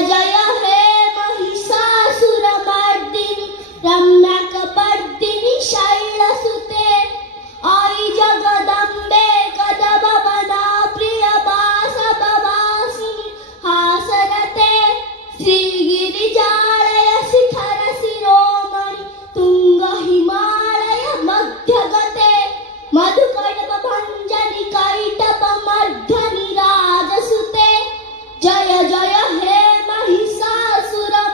जय हे महिषासुरमर्दिनि रम्यकपर्दिनि शैलसुते आई जगदम्बे कदभवना प्रियवासभवासिनि हासरते श्रीगिरिजालय शिखर शिरोमणि तुंग हिमालय मध्यगते मधुकैटभ भञ्जनि कैटभ मर्धनि राजसुते जय जय हे महिषासुरमर्दिनि